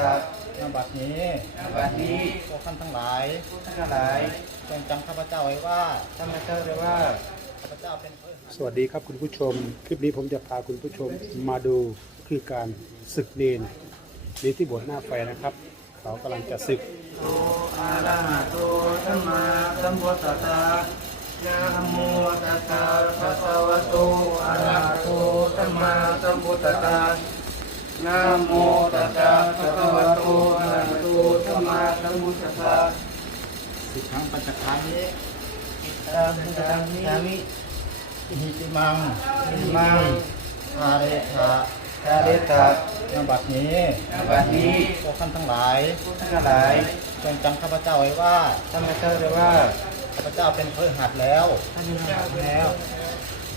ครับนบัตรนี้นบัตนี้พวกท่านทั้งหลายทั้งหลาย จงจำข้าพเจ้าไว้ว่าข้าพเจ้าเรียว่าข้าพเจ้าเป็นสวัสดีครับคุณผู้ชม คลิปนี้ผมจะพาคุณผู้ชมมาดูคือการศึกเนรในที่บวชหน้าไฟนะครับ เขากำลังจะศึกโตอาลาโตธรรมาธรรมวสตายาโมตัสสะปะสวะโตอาลาโตธรรมาธรรมวสตะนะโมตัสสะภะคะวะโตอะระหะโตสัมมาสัมพุทธะสิกขงปัจจคันธ์ตามตามนี้หิติมังหิติมังอาเรหะอาเรหะนบัตนี้นบัตนี้พวกท่านทั้งหลายทั้งหลาย จงจำข้าพเจ้าไว้ว่าข้าพเจ้าไร้ว่าข้าพเจ้าเป็นเพื่อหัดแล้วท่านหัดแล้ว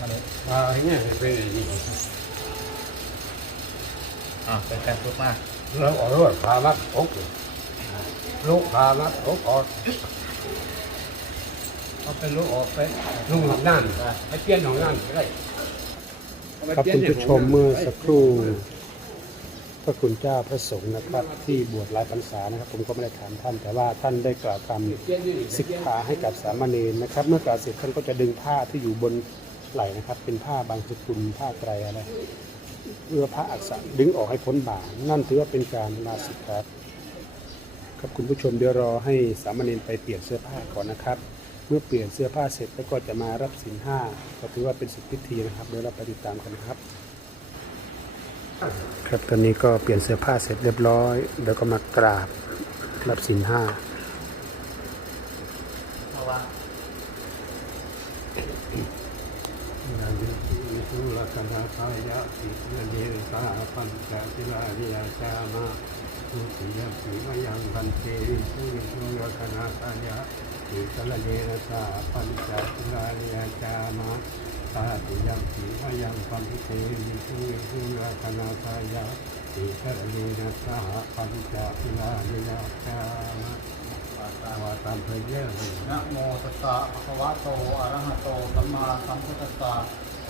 อันนี้เป็นอย่างนี้่าเป็นการแฟนมากเราออกรถพาลัดอกลูกพาลัดอกออกเขาเป็นลูกออกไปลูกนั่นให้เปี่ยนหลังนั่นได้ครับคุณผู้ชมเมื่อสักครู่พระคุณเจ้าพระสงฆ์นะครับ ที่บวชหลายพรรษานะครับผมก็ไม่ได้ถามท่านแต่ว่าท่านได้กล่าวคำสิกขาให้กับสามเณรนะครับ เมื่อกล่าวเสร็จท่านก็จะดึงผ้าที่อยู่บนไหล่นะครับ เป็นผ้าบางสกุลผ้าไตรอะไรเพื่อพระอักษรดึงออกให้พ้นบาปนั่นถือว่าเป็นการลาสิกขาครับคุณผู้ชมเดี๋ยวรอให้สามเณรไปเปลี่ยนเสื้อผ้าก่อนนะครับ เมื่อเปลี่ยนเสื้อผ้าเสร็จแล้วก็จะมารับสินห้าก็ถือว่าเป็นสิทธิพิธีนะครับเดี๋ยวเราไปติดตามกันครับ ครับตอนนี้ก็เปลี่ยนเสื้อผ้าเสร็จเรียบร้อยแล้วก็มากราบรับสินห้าุลกันาสายะสิทธิเดสาปัญจทิลาวิยาชามาทุสิยาสีมายังบันเทิสุริสุลกันาสายะสิทธะเดสาปัญจทิลาวิยาชามาตาติยังสีมายังบันเทิสุริสุลกันาสายะสิทธะเดสาปัญจทิลาวิยาชามาวาตามเพยเยนะโมตัสสะภะคะวะโตอะระหะโตสัมมาสัมพุทธัสสะ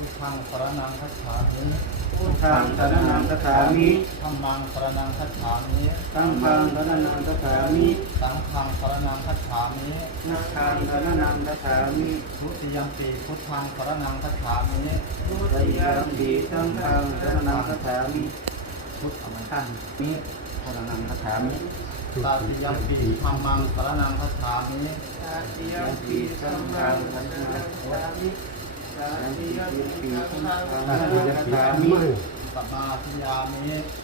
พุทธังสรนังคัจฉามิพุทธังสรนังคัจฉามิธรรมังสรนังคัจฉามิสังฆังสรนังคัจฉามิสังฆังสรนังคัจฉามินักขังสรนังคัจฉามิพุทธิยังปีพุทธังสรนังคัจฉามิพุทธิยังปีสังฆังสรนังคัจฉามิพุทธังสรนังมิสรนังคัจฉามิตาติยังปีธรรมังสรนังคัจฉามิตาติยังปีสังฆังสรนังคัจฉามิปัจจาปิยามิ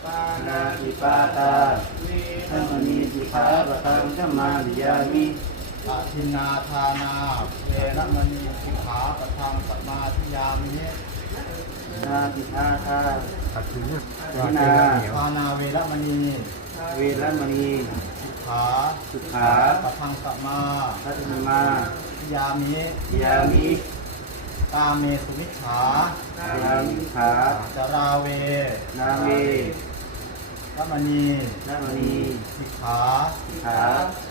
ปานาติปาตาวิธัมมณีสิขาปะทังสัมมาทิยามิปัะทินาธานาเวรมณีสิขาปะทังสัมมาทิยามิอะทินนาทานาเวรมณี เวรมณีสิกขาปะทังสัมมาทิยามิ ยามิตาเมสุวิชาตาเมสุาจราเวนาเมรัมณีรัมณีสิขาสิขา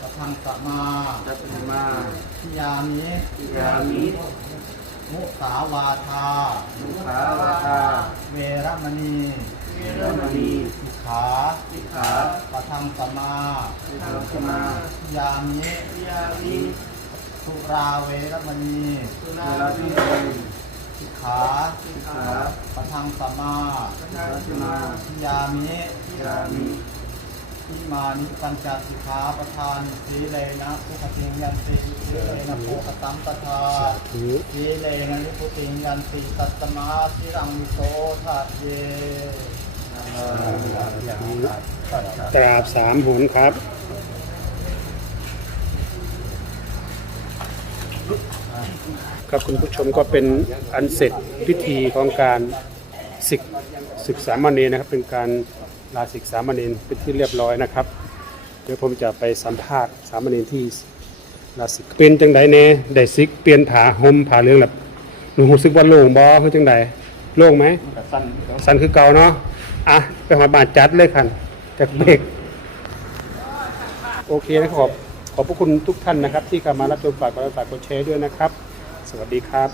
ปะทังสัมาะสัมมาทิยามิทิยามิ มุสาวาทามุสาวาทา เวรัมณีเวรัมณีสิขาสิขาปะทังสัมาะสัมมาทิยามิทิยามิ สุราเวรัมณีสุขาประทังสัมมาทัญญามิที่มานิปัญจสิขาประทานสีเลนะผู้ขจิงยันติสีเลนะผู้ขตั้มประทานสีเลนะผู้ขจิงยันติตัตตมาสีรังโสทัดเยกแตบสามหุนครับครับคุณผู้ชมก็เป็นอันเสร็จพิธีของการศึกศึกษามณีนะครับ เป็นการลาศึกษามณีเป็นที่เรียบร้อยนะครับเดี๋ยวผมจะไปสัมภาษณ์สามณีที่ลาศึกเป็นจังไดเน่ได้ศึกเปลี่ยนผาห่มผาเรื่องแบบหนูศึกว่าโล่งบ่คือจังไดโล่งไหมสั้นสั้นคือเก่าเนาะอ่ะไปหาบาดจัดเลยคันจากเบรกโอเคนะครับขอบคุณทุกท่านนะครับที่เข้ามารับชมฝากกดไลค์กดแชร์ด้วยนะครับวัสดีครับ